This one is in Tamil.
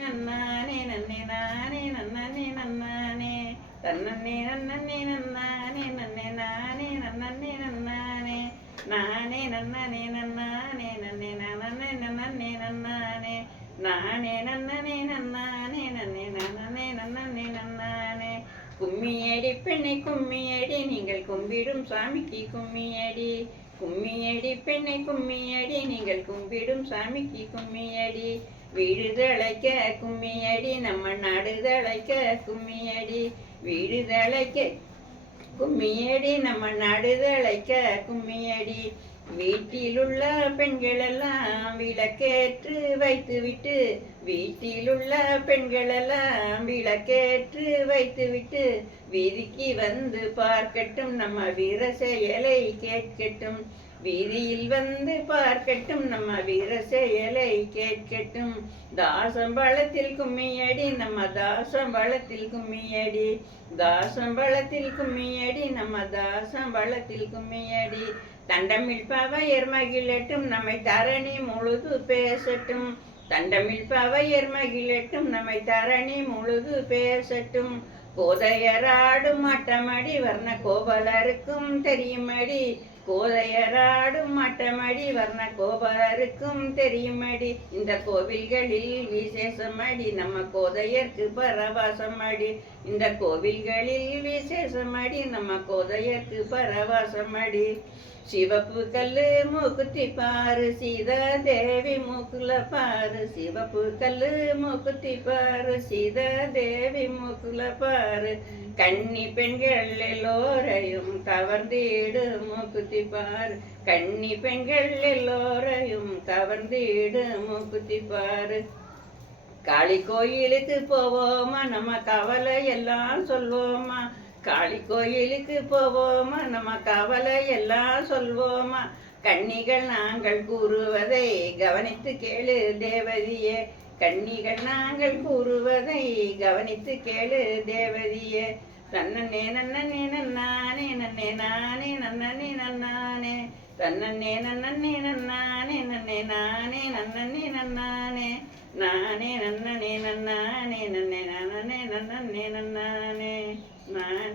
நன்னானே நன்னே நானே நன்னே நன்னானே தன்னே நன்னே நன்னானே நன்னே நானே நன்னே நன்னானே நானே நன்னே நன்னானே நன்னே நன்னே நன்னே நன்னானே நானே நன்னே நன்னானே நன்னே நன்னே நன்னே நன்னானே கும்மியடி பெண்ணை கும்மியடி நீங்கள் கும்பிடும் சாமிக்கு கும்மியடி கும்மியடி பெண்ணை கும்மியடி நீங்கள் கும்பிடும் சாமிக்கு கும்மியடி வீடு தழைக்க கும்மியடி நம்ம நாடு தழைக்க கும்மியடி வீடு தழைக்க கும்மியடி நம்ம நாடு தழைக்க கும்மியடி வீட்டிலுள்ள பெண்களெல்லாம் விளக்கேற்று வைத்துவிட்டு வீட்டிலுள்ள பெண்களெல்லாம் விளக்கேற்று வைத்துவிட்டு வீதிக்கு வந்து பார்க்கட்டும் நம்ம வீர செயலை கேட்கட்டும் வீதியில் வந்து பார்க்கட்டும் நம்ம வீர செயலை கேட்கட்டும் தாசம்பழத்தில் கும்மியடி நம்ம தாசம்பழத்தில் கும்மியடி தாசம்பழத்தில் கும்மியடி நம்ம தாசம்பழத்தில் கும்மியடி தண்டமிழ் பவையர் மகிழட்டும் நம்மை தரணி முழுது பேசட்டும் தண்டமிழ் பவையர் மகிழட்டும் நம்மை தரணி முழுது பேசட்டும் கோதையராடும் ஆட்டமடி வர்ண கோபலருக்கும் தெரியுமடி கோதையராடும் ஆட்டமடி வர்ண கோபலருக்கும் தெரியுமடி இந்த கோவில்களில் விசேஷமடி நம்ம கோதையர்க்கு பரவாசமடி இந்த கோவில்களில் விசேஷமடி நம்ம கோதையர்க்கு பரவாசமடி சிவப்பு கல்லு மூக்குத்தி பாரு சீதா தேவி மூக்குல பாரு சிவப்பு கல்லு மூக்குத்தி பாரு சீதா தேவி மூக்குல பாரு கன்னி பெண்கள் எல்லோரையும் கவர்ந்தீடு மூக்குத்தி பாரு கன்னி பெண்கள் எல்லோரையும் கவர்ந்தீடு மூக்குத்தி பாரு காளி கோயிலுக்கு போவோமா நம்ம கவலை எல்லாம் சொல்வோமா காளி கோயிலுக்கு போவோமா நம்ம கவலை எல்லாம் சொல்வோமா கன்னிகள் நாங்கள் கூறுவதை கவனித்து கேளு தேவதியே கன்னிகள் நாங்கள் கூறுவதை கவனித்து கேளு தேவதியே தன்னே நன்னே நன்னானே நன்னே நானே நன்னே நன்னானே தன்னே நன்னே நன்னானே நன்னே நானே நன்னே நன்னானே நானே நன்னே நன்னானே நன்னே நன்னே நன்னே நன்னானே நானே